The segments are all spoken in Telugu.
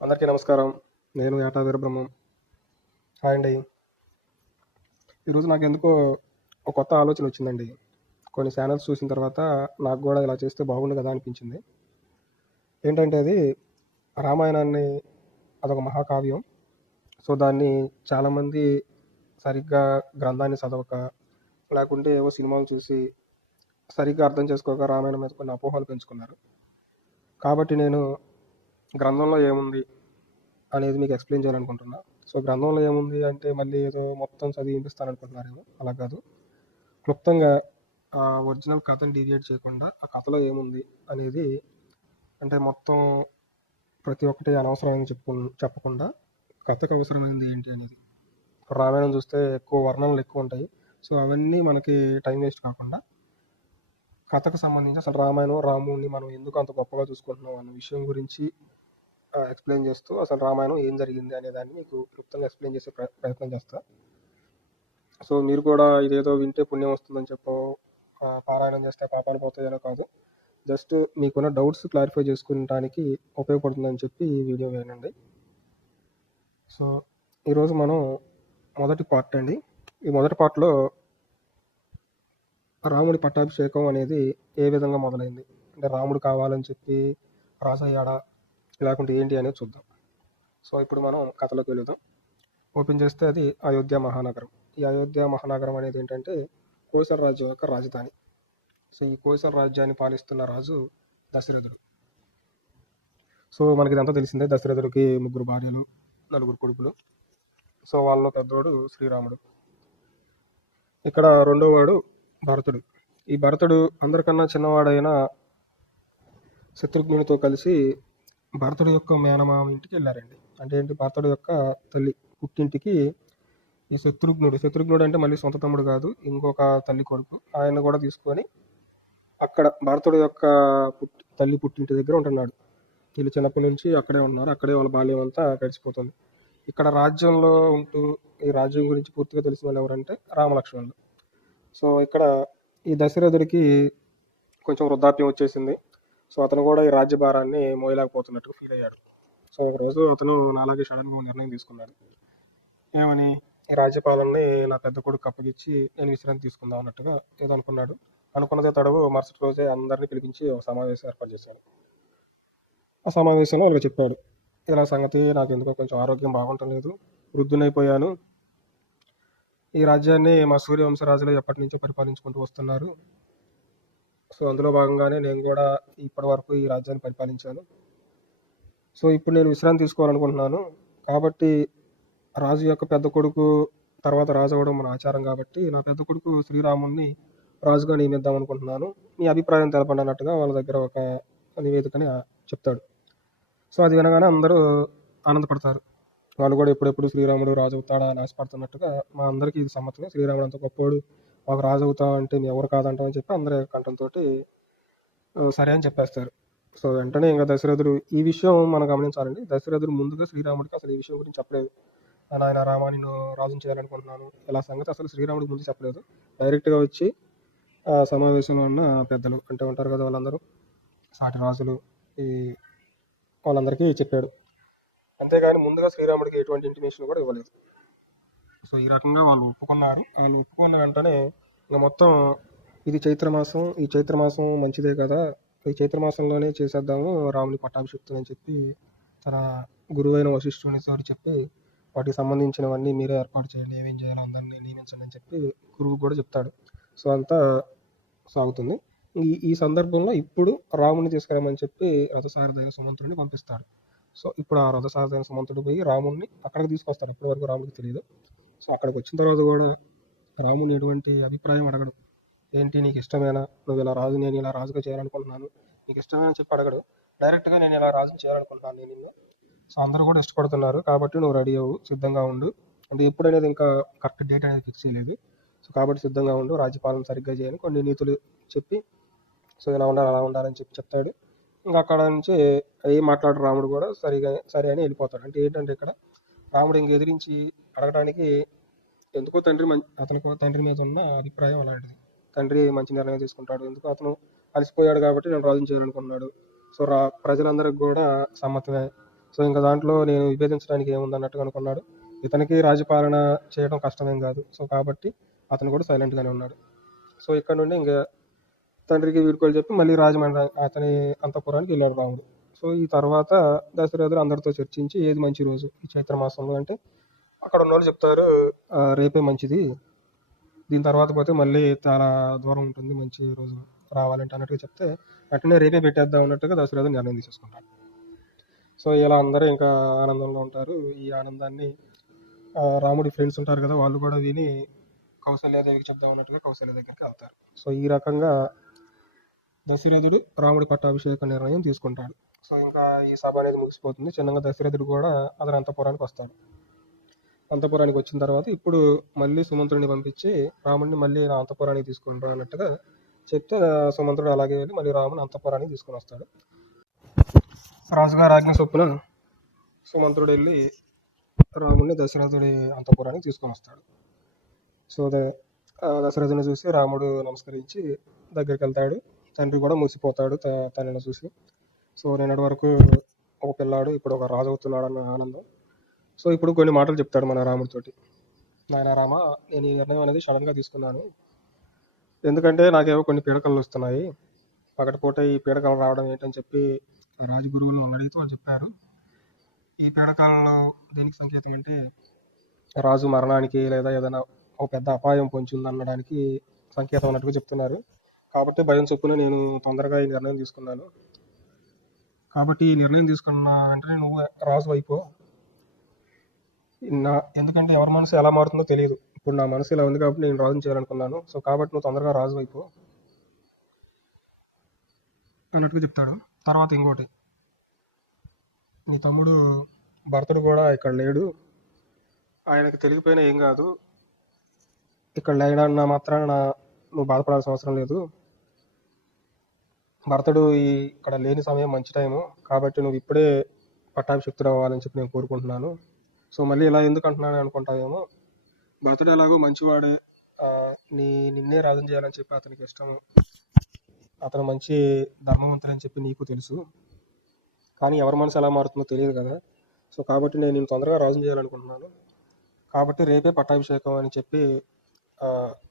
అందరికీ నమస్కారం. నేను ఏటా వీరబ్రహ్మం. హాయ్ అండి. ఈరోజు నాకు ఎందుకో ఒక కొత్త ఆలోచన వచ్చిందండి. కొన్ని ఛానల్స్ చూసిన తర్వాత నాకు కూడా ఇలా చేస్తే బాగుండు కదా అనిపించింది. ఏంటంటే అది రామాయణాన్ని అదొక మహాకావ్యం. సో దాన్ని చాలామంది సరిగ్గా గ్రంథాన్ని చదవక లేకుంటే ఏవో సినిమాలు చూసి సరిగ్గా అర్థం చేసుకోక రామాయణం మీద కొన్ని అపోహలు పెంచుకున్నారు. కాబట్టి నేను గ్రంథంలో ఏముంది అనేది మీకు ఎక్స్ప్లెయిన్ చేయాలనుకుంటున్నా. సో గ్రంథంలో ఏముంది అంటే మళ్ళీ ఏదో మొత్తం చదివి వినిపిస్తాను అనుకుంటున్నారేమో అలా కాదు. క్లుప్తంగా ఆ ఒరిజినల్ కథను డీవియేట్ చేయకుండా ఆ కథలో ఏముంది అనేది అంటే మొత్తం ప్రతి ఒక్కటి అనవసరమైన చెప్పు చెప్పకుండా కథకు అవసరమైనది ఏంటి అనేది. రామాయణం చూస్తే ఎక్కువ వర్ణనలు ఎక్కువ ఉంటాయి. సో అవన్నీ మనకి టైం వేస్ట్ కాకుండా కథకు సంబంధించి అసలు రామాయణం రాముడిని మనం ఎందుకు అంత గొప్పగా చూసుకుంటున్నాం అన్న విషయం గురించి ఎక్స్ప్లెయిన్ చేస్తూ అసలు రామాయణం ఏం జరిగింది అనే దాన్ని మీకు క్లుప్తంగా ఎక్స్ప్లెయిన్ చేసే ప్రయత్నం చేస్తా. సో మీరు కూడా ఇదేదో వింటే పుణ్యం వస్తుందని చెప్పో పారాయణం చేస్తే పాపాలు పోతాయనో కాదు. జస్ట్ మీకున్న డౌట్స్ క్లారిఫై చేసుకునడానికి ఉపయోగపడుతుందని చెప్పి ఈ వీడియో వేయనండి సో ఈరోజు మనం మొదటి పార్ట్ అండి. ఈ మొదటి పార్ట్లో రాముడి పట్టాభిషేకం అనేది ఏ విధంగా మొదలైంది? అంటే రాముడు కావాలని చెప్పి రాజయ్యాడా? లేకుంటే ఏంటి అనేది చూద్దాం. సో ఇప్పుడు మనం కథలోకి వెళుదాం. ఓపెన్ చేస్తే అది అయోధ్య మహానగరం. ఈ అయోధ్య మహానగరం అనేది ఏంటంటే కోసల రాజ్యం యొక్క రాజధాని. సో ఈ కోసల రాజ్యాన్ని పాలిస్తున్న రాజు దశరథుడు. సో మనకి ఇదంతా తెలిసిందే దశరథుడికి ముగ్గురు భార్యలు నలుగురు కొడుకులు. సో వాళ్ళలో పెద్దోడు శ్రీరాముడు. ఇక్కడ రెండో వాడు భరతుడు. ఈ భరతుడు అందరికన్నా చిన్నవాడైన శత్రుఘ్నునితో కలిసి భరతుడి యొక్క మేనమామ ఇంటికి వెళ్ళారండి. అంటే ఏంటి? భరతుడి యొక్క తల్లి పుట్టింటికి ఈ శత్రుఘ్నుడు శత్రుఘ్నుడు అంటే మళ్ళీ సొంత తమ్ముడు కాదు ఇంకొక తల్లి కొడుకు. ఆయన కూడా తీసుకొని అక్కడ భరతుడి యొక్క పుట్టి తల్లి పుట్టింటి దగ్గర ఉంటున్నాడు. వీళ్ళు చిన్నప్పటి నుంచి అక్కడే ఉన్నారు. అక్కడే వాళ్ళ బాల్యం అంతా గడిచిపోతుంది. ఇక్కడ రాజ్యంలో ఉంటూ ఈ రాజ్యం గురించి పూర్తిగా తెలిసిన వాళ్ళు ఎవరంటే రామలక్ష్మణులు. సో ఇక్కడ ఈ దశరథుడికి కొంచెం వృద్ధాప్యం వచ్చేసింది. సో అతను కూడా ఈ రాజ్యభారాన్ని మోయలేకపోతున్నట్టు ఫీల్ అయ్యాడు. సో ఒక రోజు అతను నాలాగే సడన్గా నిర్ణయం తీసుకున్నాడు. ఏమని? ఈ రాజ్యపాలనని నా పెద్ద కొడుకు అప్పగించి నేను విశ్రాంతి తీసుకుందాం అన్నట్టుగా ఏదో అనుకున్నాడు. అనుకున్నదే తడవు. మరుసటి రోజే అందరినీ పిలిపించి ఒక సమావేశం ఏర్పాటు చేశాడు. ఆ సమావేశంలో ఇలా చెప్పాడు. ఇలా సంగతి. నాకు ఎందుకో కొంచెం ఆరోగ్యం బాగుంటలేదు వృద్ధునైపోయాను. ఈ రాజ్యాన్ని మా సూర్యవంశ రాజులు ఎప్పటి నుంచో పరిపాలించుకుంటూ వస్తున్నారు. సో అందులో భాగంగానే నేను కూడా ఇప్పటి వరకు ఈ రాజ్యాన్ని పరిపాలించాను. సో ఇప్పుడు నేను విశ్రాంతి తీసుకోవాలనుకుంటున్నాను. కాబట్టి రాజు యొక్క పెద్ద కొడుకు తర్వాత రాజు అవ్వడం మన ఆచారం కాబట్టి నా పెద్ద కొడుకు శ్రీరాముడిని రాజుగా నియమిద్దాం అనుకుంటున్నాను. మీ అభిప్రాయం తెలపండి అన్నట్టుగా వాళ్ళ దగ్గర ఒక నివేదికని చెప్తాడు. సో అది వినగానే అందరూ ఆనందపడతారు. వాళ్ళు కూడా ఎప్పుడెప్పుడు శ్రీరాముడు రాజు అవుతాడా అని ఆశపడుతున్నట్టుగా మా అందరికీ ఇది సమ్మతమే. శ్రీరాముడు అంత గొప్పోడు. మాకు రాజు అవుతా అంటే మేము ఎవరు కాదంటామని చెప్పి అందరి కంఠంతో సరే అని చెప్పేస్తారు. సో వెంటనే ఇంకా దశరథుడు ఈ విషయం మనం గమనించాలండి. దశరథుడు ముందుగా శ్రీరాముడికి అసలు ఈ విషయం గురించి చెప్పలేదు. నాయన రామా నేను రాజుని చేయాలనుకుంటున్నాను. ఇలా సంగతి అసలు శ్రీరాముడికి ముందు చెప్పలేదు. డైరెక్ట్గా వచ్చి సమావేశంలో ఉన్న పెద్దలు అంటే ఉంటారు కదా వాళ్ళందరూ సాటి రాజులు ఈ వాళ్ళందరికీ చెప్పాడు. అంతేగాని ముందుగా శ్రీరాముడికి ఎటువంటి ఇంటిమేషన్ కూడా ఇవ్వలేదు. సో ఈ రకంగా వాళ్ళు ఒప్పుకున్నారు. వాళ్ళు ఒప్పుకున్న వెంటనే ఇంకా మొత్తం ఇది చైత్రమాసం ఈ చైత్రమాసం మంచిదే కదా ఈ చైత్రమాసంలోనే చేసేద్దాము రాముని పట్టాభిషిక్తులు అని చెప్పి తన గురువైన వశిష్ఠుని సార్ చెప్పి వాటికి సంబంధించినవన్నీ మీరే ఏర్పాటు చేయండి ఏమేం చేయాలో అందరినీ నియమించండి అని చెప్పి గురువు కూడా చెప్తాడు. సో అంతా సాగుతుంది. ఈ ఈ సందర్భంలో ఇప్పుడు రాముని తీసుకురామని చెప్పి రథసారథైన సుమంతుడిని పంపిస్తాడు. సో ఇప్పుడు ఆ రథసారథైన సుమంతుడు పోయి రాముడిని అక్కడికి తీసుకొస్తాడు. ఇప్పటివరకు రాముడికి తెలియదు సో అక్కడికి వచ్చిన తర్వాత కూడా రాముని ఎటువంటి అభిప్రాయం అడగడు. ఏంటి నీకు ఇష్టమేనా? నువ్వు ఇలా రాజు నేను ఇలా రాజుగా చేయాలనుకుంటున్నాను. నీకు ఇష్టమేనా చెప్పి అడగడు. డైరెక్ట్గా నేను ఇలా రాజుని చేయాలనుకుంటున్నాను నేను నిన్ను. సో అందరూ కూడా ఇష్టపడుతున్నారు. కాబట్టి నువ్వు రెడీ అవ్వు సిద్ధంగా ఉండు. అంటే ఎప్పుడు అనేది ఇంకా కరెక్ట్ డేట్ అనేది ఫిక్స్ చేయలేదు. సో కాబట్టి సిద్ధంగా ఉండు రాజ్యపాలన సరిగ్గా చేయని కొన్ని నీతులు చెప్పి సో ఇలా ఉండాలి అలా ఉండాలని చెప్పి చెప్తాడు. ఇంకా అక్కడ నుంచి అవి మాట్లాడు రాముడు కూడా సరిగా సరే అని వెళ్ళిపోతాడు. అంటే ఏంటంటే ఇక్కడ రాముడు ఇంక ఎదిరించి అడగడానికి ఎందుకో తండ్రి అతనికి తండ్రి మీద ఉన్న అభిప్రాయం అలాంటిది. తండ్రి మంచి నిర్ణయం తీసుకుంటాడు. ఎందుకు అతను అలసిపోయాడు కాబట్టి నేను రాజుని చేయాలనుకున్నాడు. సో రా ప్రజలందరికి కూడా సమ్మతమే. సో ఇంకా దాంట్లో నేను విభేదించడానికి ఏముందన్నట్టుగా అనుకున్నాడు. ఇతనికి రాజ్యపాలన చేయడం కష్టమేం కాదు. సో కాబట్టి అతను కూడా సైలెంట్గానే ఉన్నాడు. సో ఇక్కడ నుండి ఇంకా తండ్రికి వీడుకోలు చెప్పి మళ్ళీ రాజమండ్రి అతని అంతఃపురానికి వెళ్ళాడు రాముడు. సో ఈ తర్వాత దశరథుడు అందరితో చర్చించి ఏది మంచి రోజు ఈ చైత్ర మాసంలో అంటే అక్కడ ఉన్న వాళ్ళు చెప్తారు రేపే మంచిది. దీని తర్వాత పోతే మళ్ళీ చాలా దూరం ఉంటుంది మంచి రోజు రావాలంటే అన్నట్టుగా చెప్తే వెంటనే రేపే పెట్టేద్దాం అన్నట్టుగా దశరథుడు నిర్ణయం తీసేసుకుంటాడు. సో ఇలా అందరూ ఇంకా ఆనందంలో ఉంటారు. ఈ ఆనందాన్ని రాముడి ఫ్రెండ్స్ ఉంటారు కదా వాళ్ళు కూడా విని కౌశల్యాదేవికి చెప్దాం అన్నట్టుగా కౌశల్య దగ్గరికి వెళ్తారు. సో ఈ రకంగా దశరథుడు రాముడి పట్టాభిషేక నిర్ణయం తీసుకుంటాడు. సో ఇంకా ఈ సభ అనేది ముగిసిపోతుంది. చిన్నగా దశరథుడు కూడా అతను అంతపురానికి వస్తాడు. అంతపురానికి వచ్చిన తర్వాత ఇప్పుడు మళ్ళీ సుమంత్రుడిని పంపించి రాముడిని మళ్ళీ నా అంతపురానికి తీసుకుంటా అన్నట్టుగా చెప్తే సుమంత్రుడు అలాగే వెళ్ళి మళ్ళీ రాముని అంతపురానికి తీసుకొని వస్తాడు. రాజుగారు ఆజ్ఞ చొప్పున సుమంత్రుడు వెళ్ళి రాముడిని దశరథుడి అంతపురానికి తీసుకొని వస్తాడు. సో దశరథుని చూసి రాముడు నమస్కరించి దగ్గరికి వెళ్తాడు. తండ్రి కూడా మూసిపోతాడు త- తనని చూసి. సో నిన్నటి వరకు ఒక పిల్లాడు ఇప్పుడు ఒక రాజు అవుతున్నాడు అన్న ఆనందం. సో ఇప్పుడు కొన్ని మాటలు చెప్తాడు మన రాముడితోటి నాయన రామ నేను ఈ నిర్ణయం అనేది సడన్గా తీసుకున్నాను. ఎందుకంటే నాకేవో కొన్ని పీడకలు వస్తున్నాయి. పగటిపూట ఈ పీడకలు రావడం ఏంటని చెప్పి రాజగురువులు అడిగితే వాళ్ళు చెప్పారు. ఈ పీడకాలలో దేనికి సంకేతం అంటే రాజు మరణానికి లేదా ఏదైనా ఒక పెద్ద అపాయం పొంచి అనడానికి సంకేతం అన్నట్టుగా చెప్తున్నారు. కాబట్టి భయం చొప్పున నేను తొందరగా ఈ నిర్ణయం తీసుకున్నాను. కాబట్టి ఈ నిర్ణయం తీసుకున్న వెంటనే నువ్వు రాజు అయిపో నా ఎందుకంటే ఎవరి మనసు ఎలా మారుతుందో తెలియదు. ఇప్పుడు నా మనసు ఇలా ఉంది కాబట్టి నేను రాజుని చేయాలనుకున్నాను. సో కాబట్టి నువ్వు తొందరగా రాజు అయిపో అన్నట్టుగా చెప్తాడు. తర్వాత ఇంకోటి. నీ తమ్ముడు భర్తడు కూడా ఇక్కడ లేడు. ఆయనకు తెలియకపోయినా ఏం కాదు. ఇక్కడ లేడన్న మాత్రాన నా- నువ్వు బాధపడాల్సిన అవసరం లేదు. భర్తడు ఈ ఇక్కడ లేని సమయం మంచి టైము కాబట్టి నువ్వు ఇప్పుడే పట్టాభిషిక్తుడు అవ్వాలని చెప్పి నేను కోరుకుంటున్నాను. సో మళ్ళీ ఇలా ఎందుకు అంటున్నాను అనుకుంటావేమో భర్తడు ఎలాగో మంచివాడే నీ నిన్నే రాజం చేయాలని చెప్పి అతనికి ఇష్టం అతను మంచి ధర్మవంతుడు అని చెప్పి నీకు తెలుసు. కానీ ఎవరి మనసు ఎలా మారుతుందో తెలియదు కదా. సో కాబట్టి నేను నేను తొందరగా రాజం చేయాలనుకుంటున్నాను. కాబట్టి రేపే పట్టాభిషేకం అని చెప్పి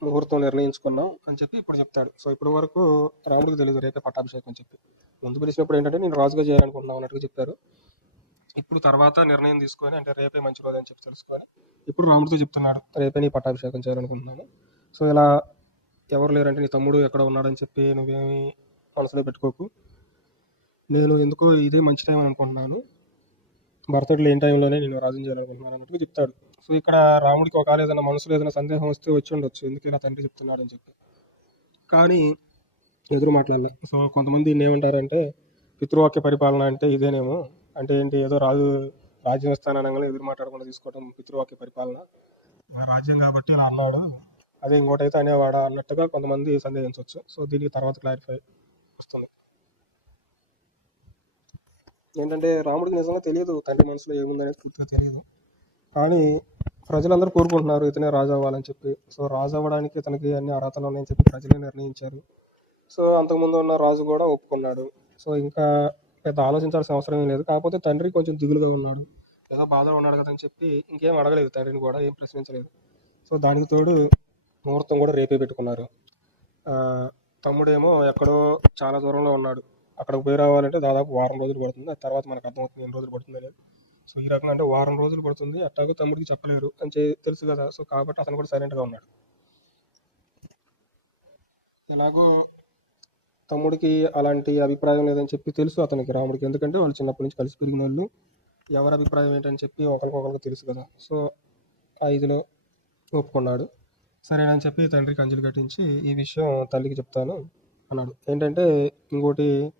ముహూర్తం నిర్ణయించుకున్నాం అని చెప్పి ఇప్పుడు చెప్తాడు. సో ఇప్పటి వరకు రాముడికి తెలియదు రేపే పట్టాభిషేకం అని చెప్పి. ముందు పిలిచినప్పుడు ఏంటంటే నేను రాజుగా చేయాలనుకుంటున్నాను అన్నట్టుగా చెప్పారు. ఇప్పుడు తర్వాత నిర్ణయం తీసుకొని అంటే రేపే మంచి రోజు అని చెప్పి తెలుసుకొని ఇప్పుడు రాముడితో చెప్తున్నాడు రేపే నీ పట్టాభిషేకం చేయాలనుకుంటున్నాను. సో ఇలా ఎవరు లేరంటే నీ తమ్ముడు ఎక్కడ ఉన్నాడని చెప్పి నువ్వేమి మనసులో పెట్టుకోకు. నేను ఎందుకో ఇదే మంచి టైం అని అనుకుంటున్నాను. భర్తడు లేని టైంలోనే నేను రాజు చేయాలనుకుంటున్నాను అన్నట్టుగా చెప్తాడు. సో ఇక్కడ రాముడికి ఒకవేళ ఏదైనా మనసులో ఏదైనా సందేహం వస్తే వచ్చి ఉండొచ్చు. ఎందుకే నా తండ్రి చెప్తున్నాడు అని చెప్పి. కానీ ఎదురు మాట్లాడలే. సో కొంతమంది ఏమంటారంటే పితృవాక్య పరిపాలన అంటే ఇదేనేమో. అంటే ఏంటి ఏదో రాజు రాజ్యం ఇస్తాను ఎదురు మాట్లాడకుండా తీసుకోవడం పితృవాక్య పరిపాలన. మా రాజ్యం కాబట్టి అన్నాడు. అదే ఇంకోటైతే అనేవాడా అన్నట్టుగా కొంతమంది సందేహించవచ్చు. సో దీనికి తర్వాత క్లారిఫై వస్తుంది. ఏంటంటే రాముడికి నిజంగా తెలియదు తండ్రి మనసులో ఏముందనేది పూర్తిగా తెలియదు. కానీ ప్రజలందరూ కోరుకుంటున్నారు ఇతనే రాజు అవ్వాలని చెప్పి. సో రాజు అవ్వడానికి ఇతనికి అన్ని అర్హతలు ఉన్నాయని చెప్పి ప్రజలే నిర్ణయించారు. సో అంతకుముందు ఉన్న రాజు కూడా ఒప్పుకున్నాడు. సో ఇంకా పెద్ద ఆలోచించాల్సిన అవసరం ఏం లేదు. కాకపోతే తండ్రి కొంచెం దిగులుగా ఉన్నాడు. ఏదో బాధలో ఉన్నాడు కదా అని చెప్పి ఇంకేం అడగలేదు తండ్రిని కూడా ఏం ప్రశ్నించలేదు. సో దానికి తోడు ముహూర్తం కూడా రేపే పెట్టుకున్నారు. తమ్ముడేమో ఎక్కడో చాలా దూరంలో ఉన్నాడు. అక్కడికి పోయి రావాలంటే దాదాపు వారం రోజులు పడుతుంది. ఆ తర్వాత మనకు అర్థమవుతుంది ఎన్ని రోజులు పడుతుంది అనేది సో ఈ రకంగా అంటే వారం రోజులు పడుతుంది. అట్టాగే తమ్ముడికి చెప్పలేరు. అని తెలుసు కదా. సో కాబట్టి అతను కూడా సైలెంట్గా ఉన్నాడు. ఎలాగో తమ్ముడికి అలాంటి అభిప్రాయం లేదని చెప్పి తెలుసు అతనికి రాముడికి. ఎందుకంటే వాళ్ళు చిన్నప్పటి నుంచి కలిసి పెరిగిన వాళ్ళు ఎవరి అభిప్రాయం ఏంటని చెప్పి ఒకరికొకరికి తెలుసు కదా. సో ఆ ఒప్పుకున్నాడు. సరేనని చెప్పి తండ్రికి అంజలి కట్టించి ఈ విషయం తల్లికి చెప్తాను అన్నాడు. ఏంటంటే ఇంకోటి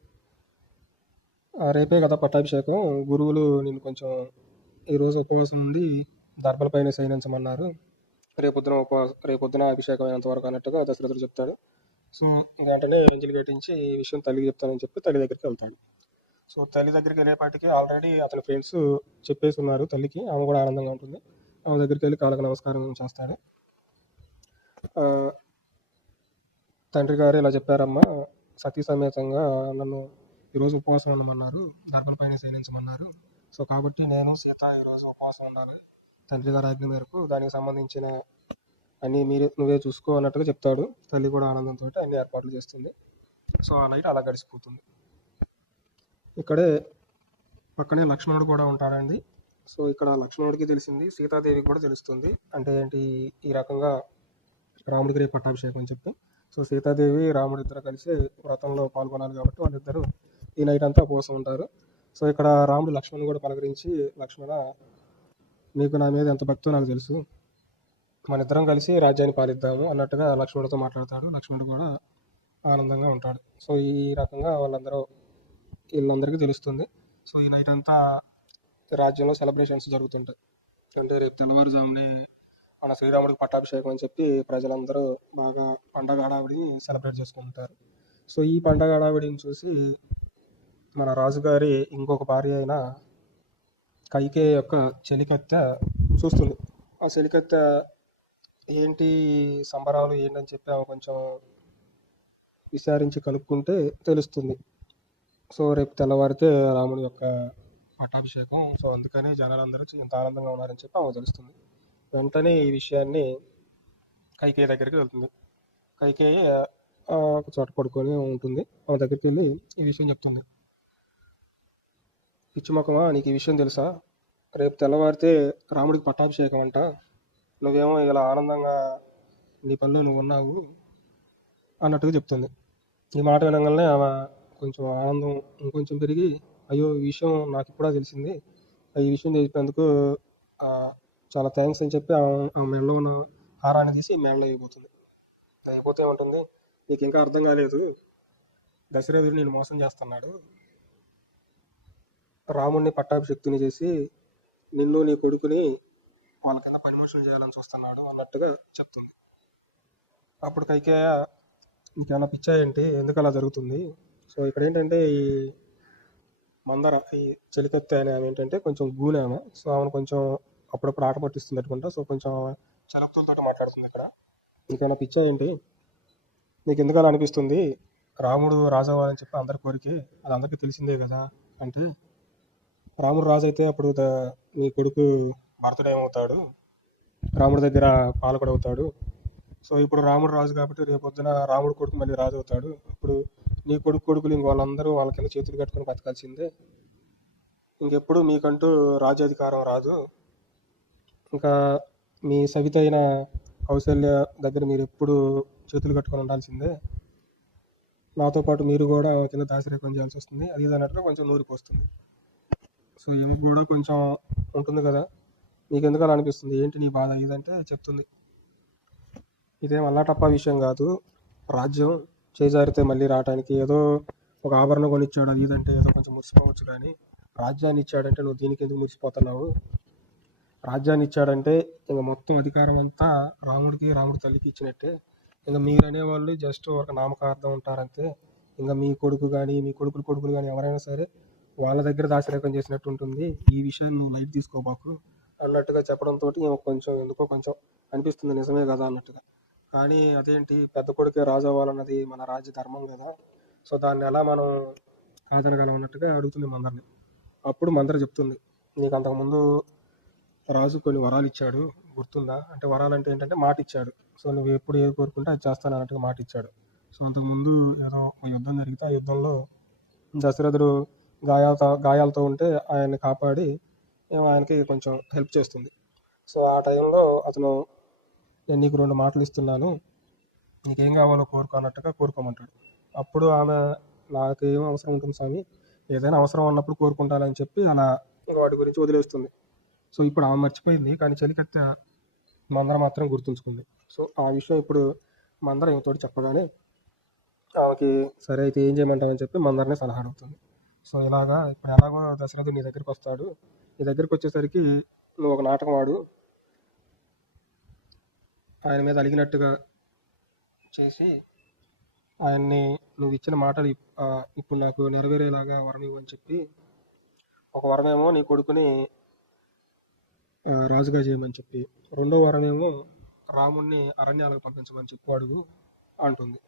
రేపే కదా పట్టాభిషేకం. గురువులు నేను కొంచెం ఈరోజు ఉపవాసం నుండి దర్భలపైన సైనించమన్నారు రేపొద్దున ఉపవాస రేపొద్దున అభిషేకం అయినంత వరకు అన్నట్టుగా దశరథుడు చెప్తాడు. సో వెంటనే ఏంజలు కట్టించి ఈ విషయం తల్లికి చెప్తానని చెప్పి తల్లి దగ్గరికి వెళ్తాడు. సో తల్లి దగ్గరికి వెళ్ళేపాటికి ఆల్రెడీ అతని ఫ్రెండ్స్ చెప్పేసి ఉన్నారు తల్లికి. ఆమె కూడా ఆనందంగా ఉంటుంది. ఆమె దగ్గరికి వెళ్ళి కాళ్ళకు నమస్కారం చేస్తాడు. తండ్రి గారు ఇలా చెప్పారమ్మా సతీ సమేతంగా నన్ను ఈరోజు ఉపవాసం ఉండమన్నారు. దర్భలపైన శయనించమన్నారు. సో కాబట్టి నేను సీత ఈరోజు ఉపవాసం ఉండాలి. తండ్రి గారి ఆజ్ఞ మేరకు దానికి సంబంధించిన అన్నీ మీరే నువ్వే చూసుకో అన్నట్టుగా చెప్తాడు. తల్లి కూడా ఆనందంతో అన్ని ఏర్పాట్లు చేస్తుంది. సో ఆ నైట్ అలా గడిచిపోతుంది. ఇక్కడే పక్కనే లక్ష్మణుడు కూడా ఉంటాడండి. సో ఇక్కడ లక్ష్మణుడికి తెలిసింది సీతాదేవికి కూడా తెలుస్తుంది. అంటే ఏంటి ఈ రకంగా రాముడికి రేపు పట్టాభిషేకం అని చెప్పి. సో సీతాదేవి రాముడు ఇద్దరు కలిసి వ్రతంలో పాల్గొనాలి కాబట్టి వాళ్ళిద్దరూ ఈ నైట్ అంతా ఉపవాసం ఉంటారు. సో ఇక్కడ రాముడు లక్ష్మణ్ కూడా పలకరించి లక్ష్మణ నీకు నా మీద ఎంత భక్తో నాకు తెలుసు. మన ఇద్దరం కలిసి రాజ్యాన్ని పాలిద్దాము అన్నట్టుగా లక్ష్మణుడితో మాట్లాడతాడు. లక్ష్మణుడు కూడా ఆనందంగా ఉంటాడు. సో ఈ రకంగా వాళ్ళందరూ వీళ్ళందరికీ తెలుస్తుంది. సో ఈ నైట్ అంతా రాజ్యంలో సెలబ్రేషన్స్ జరుగుతుంటాయి. అంటే రేపు తెల్లవారుజామునే మన శ్రీరాముడికి పట్టాభిషేకం అని చెప్పి ప్రజలందరూ బాగా పండగ హడావిడిని సెలబ్రేట్ చేసుకుంటారు. సో ఈ పండగ హడావిడిని చూసి మన రాజుగారి ఇంకొక భార్య అయిన కైకే యొక్క చెలికత్తె చూస్తుంది. ఆ చెలికత్తె ఏంటి సంబరాలు ఏంటని చెప్పి ఆమె కొంచెం విచారించి కలుపుకుంటే తెలుస్తుంది. సో రేపు తెల్లవారితే రాముని యొక్క పట్టాభిషేకం. సో అందుకనే జనాలందరూ ఇంత ఆనందంగా ఉన్నారని చెప్పి ఆమె తెలుస్తుంది. వెంటనే ఈ విషయాన్ని కైకేయ దగ్గరికి వెళ్తుంది. కైకేయి ఒక చోట పడుకొని ఉంటుంది. ఆమె దగ్గరికి వెళ్ళి ఈ విషయం చెప్తుంది. పిచ్చిమొక్కమా నీకు ఈ విషయం తెలుసా? రేపు తెల్లవారితే రాముడికి పట్టాభిషేకం అంట. నువ్వేమో ఇలా ఆనందంగా నీ పనిలో నువ్వు ఉన్నావు అన్నట్టుగా చెప్తుంది. ఈ మాట వినగానే ఆమె కొంచెం ఆనందం ఇంకొంచెం పెరిగి అయ్యో ఈ విషయం నాకు ఇప్పుడా తెలిసింది. ఈ విషయం తెలిపేందుకు చాలా థ్యాంక్స్ అని చెప్పి ఆమె మెడలో ఉన్న హారాన్ని తీసి మెడలో అయిపోతుంది అయిపోతే ఏమంటుంది? నీకు ఇంకా అర్థం కాలేదు. దశరథుడు నేను మోసం చేస్తున్నాడు. రాముడిని పట్టాభిషక్తుని చేసి నిన్ను నీ కొడుకుని వాళ్ళ కింద పని చేయాలని చూస్తున్నాడు అన్నట్టుగా చెప్తుంది. అప్పుడు కైకేయ నీకేమైనా పిచ్చా ఏంటి? ఎందుకు అలా జరుగుతుంది? సో ఇక్కడ ఏంటంటే ఈ మందర ఈ చెలికత్తె అనే ఆమె ఏంటంటే కొంచెం గూనె ఆమె. సో ఆమెను కొంచెం అప్పుడప్పుడు ఆట పట్టిస్తుంది అనుకుంటా సో కొంచెం చలపుతులతో మాట్లాడుతుంది ఇక్కడ. నీకైనా పిచ్చా ఏంటి? నీకు ఎందుకు అలా అనిపిస్తుంది? రాముడు రాజు అవ్వాలని చెప్పి అందరి కోరికే అది అందరికీ తెలిసిందే కదా అంటే రాముడు రాజు అయితే అప్పుడు మీ కొడుకు భర్తడు ఏమవుతాడు? రాముడి దగ్గర పాలకుడు అవుతాడు సో ఇప్పుడు రాముడు రాజు కాబట్టి రేపు పొద్దున రాముడు కొడుకు మళ్ళీ రాజు అవుతాడు ఇప్పుడు నీ కొడుకు కొడుకులు ఇంక వాళ్ళందరూ వాళ్ళకైనా చేతులు కట్టుకొని బతకాల్సిందే. ఇంకెప్పుడు మీకంటూ రాజ్యాధికారం రాదు. ఇంకా మీ సవిత అయిన కౌశల్య దగ్గర మీరు ఎప్పుడు చేతులు కట్టుకొని ఉండాల్సిందే. నాతో పాటు మీరు కూడా కింద దాసిరేకం చేయాల్సి వస్తుంది అది ఇది అన్నట్టుగా కొంచెం నూరికి వస్తుంది సో ఈమెకు కూడా కొంచెం ఉంటుంది కదా. నీకు ఎందుకు అలా అనిపిస్తుంది? ఏంటి నీ బాధ? ఇదంటే చెప్తుంది. ఇదేం అల్లాటప్ప విషయం కాదు. రాజ్యం చేజారితే మళ్ళీ రావడానికి ఏదో ఒక ఆభరణం కొనిచ్చాడు అది ఇదంటే ఏదో కొంచెం మురిసిపోవచ్చు కానీ రాజ్యాన్ని ఇచ్చాడంటే నువ్వు దీనికి ఎందుకు మురిసిపోతున్నావు? రాజ్యాన్ని ఇచ్చాడంటే ఇంకా మొత్తం అధికారం అంతా రాముడికి రాముడి తల్లికి ఇచ్చినట్టే. ఇంకా మీరు అనేవాళ్ళు జస్ట్ ఒక నామకార్థం ఉంటారంతే. ఇంకా మీ కొడుకు కానీ మీ కొడుకులు కొడుకులు కానీ ఎవరైనా సరే వాళ్ళ దగ్గర దాశరేఖం చేసినట్టు ఉంటుంది. ఈ విషయాన్ని నువ్వు లైట్ తీసుకోబాకు అన్నట్టుగా చెప్పడంతో కొంచెం ఎందుకో కొంచెం అనిపిస్తుంది నిజమే కదా అన్నట్టుగా. కానీ అదేంటి? పెద్ద కొడుకే రాజు అవ్వాలన్నది మన రాజ్య ధర్మం కదా. సో దాన్ని ఎలా మనం కాదనగలం అన్నట్టుగా అడుగుతుంది మందరిని. అప్పుడు మందర చెప్తుంది నీకు అంతకుముందు రాజు కొన్ని వరాలు ఇచ్చాడు గుర్తుందా? అంటే వరాలు అంటే ఏంటంటే మాట ఇచ్చాడు సో నువ్వు ఎప్పుడు ఏది కోరుకుంటే అది చేస్తాను అన్నట్టుగా మాట ఇచ్చాడు సో అంతకుముందు ఏదో ఒక యుద్ధం జరిగితే ఆ యుద్ధంలో దశరథుడు గాయాలతో గాయాలతో ఉంటే ఆయన్ని కాపాడి ఆయనకి కొంచెం హెల్ప్ చేస్తుంది. సో ఆ టైంలో అతను నేను నీకు రెండు మాటలు ఇస్తున్నాను. నీకేం కావాలో కోరుకో అన్నట్టుగా కోరుకోమంటాడు. అప్పుడు ఆమె నాకు ఏం అవసరం ఉంటుంది స్వామి? ఏదైనా అవసరం ఉన్నప్పుడు కోరుకుంటానని చెప్పి అలా ఇంకా వాటి గురించి వదిలేస్తుంది. సో ఇప్పుడు ఆమె మర్చిపోయింది. కానీ చెలికత్తె మందర మాత్రం గుర్తుంచుకుంది. సో ఆ విషయం ఇప్పుడు మందర ఈమెతోటి చెప్పగానే ఆమెకి సరే అయితే ఏం చేయమంటామని చెప్పి మందరనే సలహా అడుగుతుంది. సో ఇలాగా ఇప్పుడు ఎలాగో దశరథుడు నీ దగ్గరికి వస్తాడు. నీ దగ్గరికి వచ్చేసరికి నువ్వు ఒక నాటకం ఆడు. ఆయన మీద అలిగినట్టుగా చేసి ఆయన్ని నువ్వు ఇచ్చిన మాటలు ఇప్పుడు నాకు నెరవేరేలాగా వరం ఇవ్వని చెప్పి ఒక వరమేమో నీ కొడుకుని రాజుగా చేయమని చెప్పి రెండో వరమేమో రాముణ్ణి అరణ్యాలకు పంపించమని చెప్పి అడుగు అంటుంది.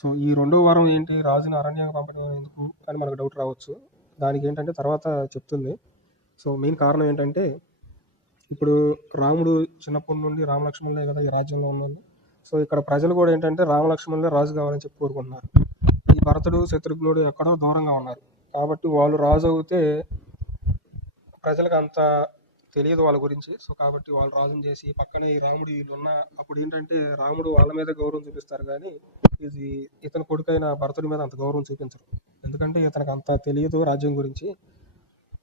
సో ఈ రెండో వారం ఏంటి? రాజుని అరణ్యానికి పంపడం ఎందుకు అని మనకు డౌట్ రావచ్చు. దానికి ఏంటంటే తర్వాత చెప్తుంది. సో మెయిన్ కారణం ఏంటంటే ఇప్పుడు రాముడు చిన్నప్పటి నుండి రామలక్ష్మణులే కదా ఈ రాజ్యంలో ఉన్నది సో ఇక్కడ ప్రజలు కూడా ఏంటంటే రామలక్ష్మణులే రాజు కావాలని చెప్పి కోరుకుంటున్నారు. ఈ భరతుడు శత్రుఘ్నుడు ఎక్కడో దూరంగా ఉన్నారు. కాబట్టి వాళ్ళు రాజు అవుతే ప్రజలకు అంత తెలియదు వాళ్ళ గురించి. సో కాబట్టి వాళ్ళు రాజుని చేసి పక్కనే ఈ రాముడు వీళ్ళు ఉన్న అప్పుడు ఏంటంటే రాముడు వాళ్ళ మీద గౌరవం చూపిస్తారు కానీ ఇది ఇతని కొడుకైన భరతుడి మీద అంత గౌరవం చూపించరు. ఎందుకంటే ఇతనికి అంత తెలియదు రాజ్యం గురించి.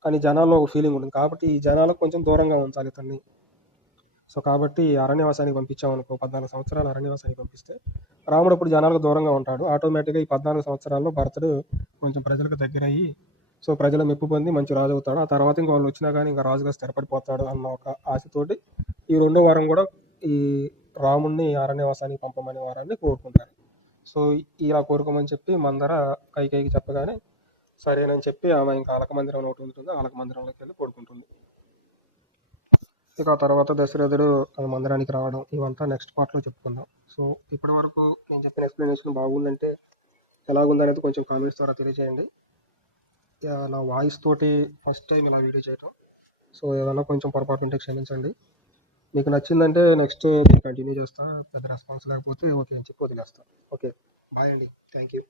కానీ జనాల్లో ఒక ఫీలింగ్ ఉంటుంది. కాబట్టి ఈ జనాలకు కొంచెం దూరంగా ఉంచాలి ఇతన్ని. సో కాబట్టి అరణ్యవాసానికి పంపించామనుకో పద్నాలుగు సంవత్సరాలు అరణ్యవాసానికి పంపిస్తే రాముడు అప్పుడు జనాలకు దూరంగా ఉంటాడు. ఆటోమేటిక్గా ఈ పద్నాలుగు సంవత్సరాల్లో భరతుడు కొంచెం ప్రజలకు దగ్గరయ్యి సో ప్రజల మెప్పు పొంది మంచి రాజు అవుతాడు. ఆ తర్వాత ఇంకా వాళ్ళు వచ్చినా కానీ ఇంకా రాజుగా స్థిరపడిపోతాడు అన్న ఒక ఆశతోటి ఈ రెండో వారం కూడా ఈ రాముణ్ణి అరణ్యవాసానికి పంపమనే వారాన్ని కోరుకుంటారు. సో ఇలా కోరుకోమని చెప్పి మందర కైకేయికి చెప్పగానే సరేనని చెప్పి ఆమె ఇంకా అలక మందిరం ఒకటి ఉంటుంది. అలక మందిరంలోకి వెళ్ళి పడుకుంటుంది. ఇక ఆ తర్వాత దశరథుడు మందిరానికి రావడం ఇవంతా నెక్స్ట్ పార్ట్లో చెప్పుకుందాం. సో ఇప్పటి వరకు నేను చెప్పిన ఎక్స్ప్లెనేషన్ బాగుందంటే ఎలాగుందనేది కొంచెం కామెంట్స్ ద్వారా తెలియజేయండి. నా వాయిస్ తోటి ఫస్ట్ టైం ఇలా వీడియో చేయటం. సో ఏదైనా కొంచెం పొరపాటు ఉంటే క్షమించండి. మీకు నచ్చిందంటే నెక్స్ట్ కంటిన్యూ చేస్తా. పెద్ద రెస్పాన్స్ లేకపోతే ఓకే అని చెప్పి వదిలేస్తాను ఓకే. బాయ్ అండి. Thank you